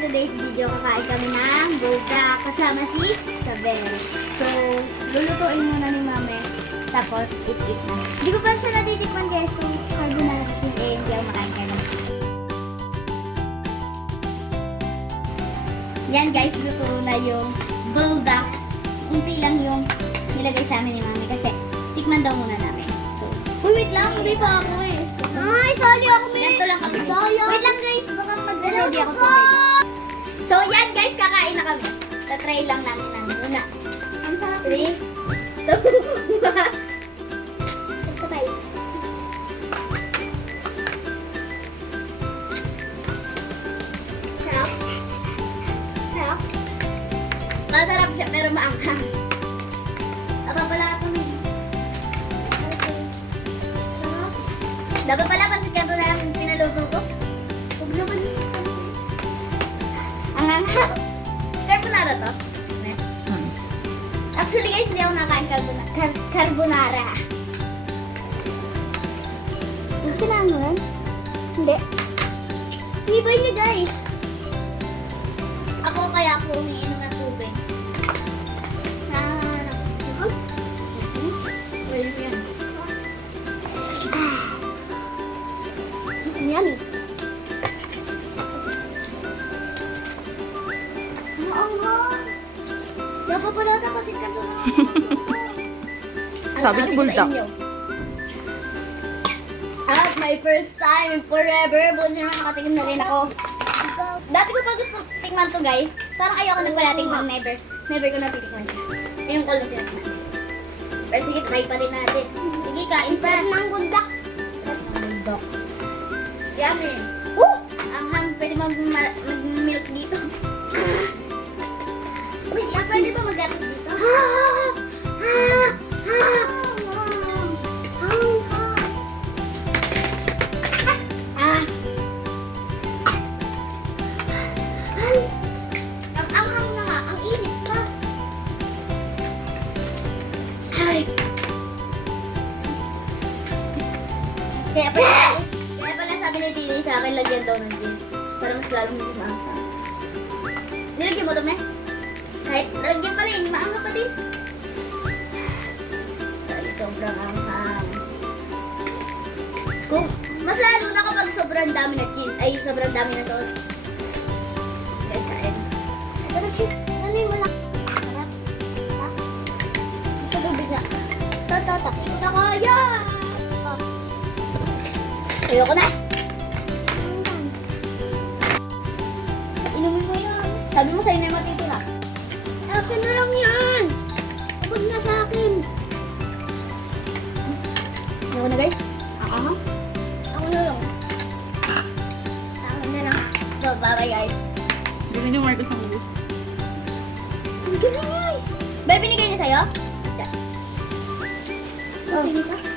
today's video, kakain kami ng bulda kasama si Isabel. So, lulutuin muna ni Mami. Tapos, eat na. Hindi ko pa siya natitikman guys. So, carbonara natin hindi ako makain ka na. Yan guys, luto na yung bulda. Unti lang yung nilagay sa amin ni Mami kasi tikman daw muna namin. So, wait lang, hindi pa ako eh. Ay, sali ako may. Ganito lang kami. Wait lang guys, baka mag-ready ako tubig. So, yan guys, kakain na kami. Tatry lang namin ng muna. Ang sarap. 3, 2, 1. Ito tayo. Sarap. Sarap. Masarap siya, pero maanghang. Pala ito. Dapat pala pansit ka na lang pinaluto ko. Huwag naman. Ang carbonara to. Actually guys, hindi ako nakain carbonara. Ang kailangan? Hindi. Hinibay niya guys. Ako kaya ako umiinom ng tubig. Yummy. Maanghang. Dapat pala kasi ka doon. Sabi ni Bulda. At my first time in forever. Buti naman nakatingin na rin ako. Dati ko pa gusto tikman to guys. Parang ayoko na pala tikman. Never ko natitikman siya. Ngayon ko lang tikman. Pero sige, try pa rin natin. Sige, kain pa. Sarap ng bundak. Sarap ng bundak. Yummy. Woo! Ang ham, pwede mag-milk dito. Wait, pwede ba mag-gatos dito? Ang ham na nga, ang init pa. Ay. Kaya pala sabi ni Tini sa akin, lagyan daw ng cheese. Para mas lalong hindi maangka. Nilagyan mo ito, me? Kahit nalagyan pala, hindi maangka pa din. Dahil sobrang anghang. Kung mas lalo na kapag sobrang dami na cheese, ay sobrang dami na sauce. Kaya kain. Ano mo na? Sarap. Ito tubig na. Tatak. Ito na kaya. Ayoko na. Inumin mo yan. Sabi mo sa'yo na yung matitira. Akin na lang yan. Huwag na sa akin. Ayoko na guys. Ako na lang. Ako na lang. So, bye guys. Bili ni Marcos ang gusto. Bye, binigay niya sa'yo? Yeah. Oh.